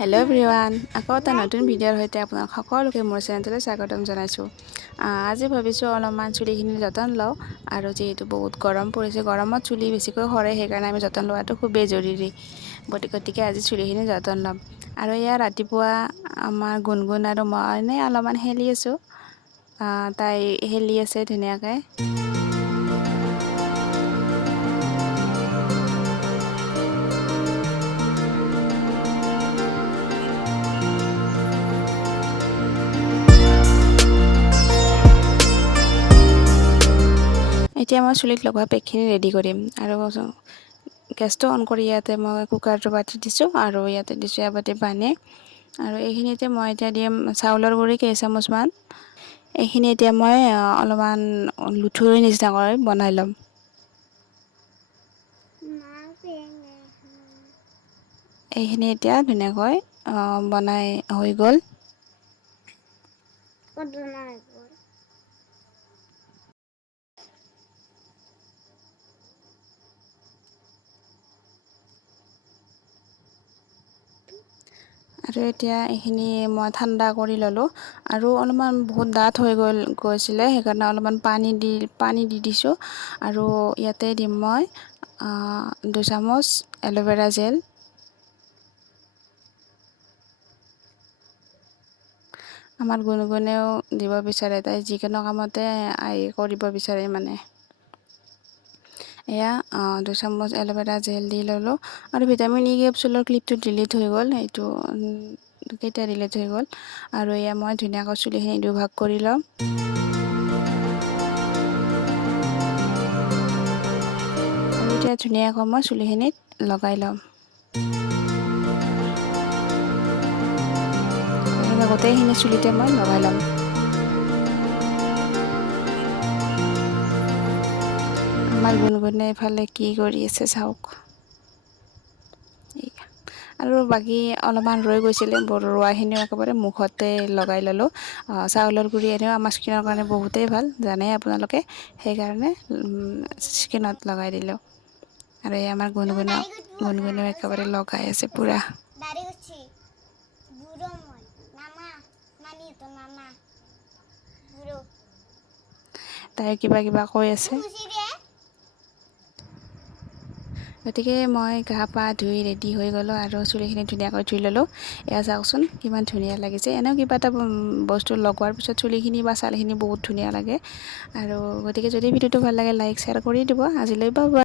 Hello' everyone, আকৌ এটা নতুন ভিডিঅ'ৰ সৈতে আপোনাক সকলোকে মোৰ চেনেললৈ স্বাগতম জনাইছোঁ। আজি ভাবিছোঁ অলপমান চুলিখিনি যতন লওঁ, আৰু যিহেতু বহুত গৰম পৰিছে, গৰমত চুলি বেছিকৈ সৰে, সেইকাৰণে আমি যতন লোৱাটো খুবেই জৰুৰী। গতিকে আজি চুলিখিনি যতন ল'ম। আৰু এয়া ৰাতিপুৱা আমাৰ গুণগুণ আৰু মই এনেই অলপমান খেলি আছোঁ। তাই খেলি আছে ধুনীয়াকৈ। এতিয়া মই চুলিত লগোৱা পেকখিনি ৰেডি কৰিম, আৰু গেছটো অন কৰি ইয়াতে মই কুকাৰটো পাতি দিছোঁ, আৰু ইয়াতে দিছোঁ এবাটি পানী। আৰু এইখিনিতে মই এতিয়া দিম চাউলৰ গুড়ি কেইচামুচমান। এইখিনি এতিয়া মই অলপমান লুঠুৰি নিচিনাকৈ বনাই ল'ম। এইখিনি এতিয়া ধুনীয়াকৈ বনাই হৈ গ'ল। আৰু এতিয়া এইখিনি মই ঠাণ্ডা কৰি ল'লোঁ, আৰু অলপমান বহুত ডাঠ হৈ গৈছিলে, সেইকাৰণে অলপমান পানী দি দিছোঁ। আৰু ইয়াতে দিম মই 2 চামুচ এল'ভেৰা জেল। আমাৰ গুণগুণেও দিব বিচাৰে, তাই যিকোনো কামতে কৰিব বিচাৰে মানে। এয়া 2 চামুচ এল'ভেৰা জেল দি ল'লোঁ, আৰু ভিটামিন ই কেপচুলৰ ক্লিপটো ডিলিট হৈ গ'ল, সেইটো কেতিয়া ডিলিট হৈ গ'ল। আৰু এয়া মই ধুনীয়াকৈ চুলিখিনি দুভাগ কৰি ল'ম। আৰু এতিয়া ধুনীয়াকৈ মই চুলিখিনিত লগাই ল'ম। গোটেইখিনি চুলিতে মই লগাই ল'ম। আমাৰ গুণগুণে এইফালে কি কৰি আছে চাওক। আৰু বাকী অলপমান ৰৈ গৈছিলে, ৰোৱাখিনিও একেবাৰে মুখতে লগাই ল'লোঁ। চাউলৰ গুড়ি এনেও আমাৰ স্কিনৰ কাৰণে বহুতেই ভাল, জানেই আপোনালোকে, সেইকাৰণে স্কিনত লগাই দিলোঁ। আৰু এই আমাৰ গুণগুণেও একেবাৰে লগাই আছে পূৰা। তাই কিবা কৈ আছে। গতিকে মই গা পা ধুই ৰেডি হৈ গ'লোঁ, আৰু চুলিখিনি ধুনীয়াকৈ ধুই ল'লোঁ। এয়া চাওকচোন কিমান ধুনীয়া লাগিছে। এনেও কিবা এটা বস্তু লগোৱাৰ পিছত চুলিখিনি বা ছালখিনি বহুত ধুনীয়া লাগে। আৰু গতিকে যদি ভিডিঅ'টো ভাল লাগে, লাইক শ্বেয়াৰ কৰি দিব। আজিলৈ বাই বাই।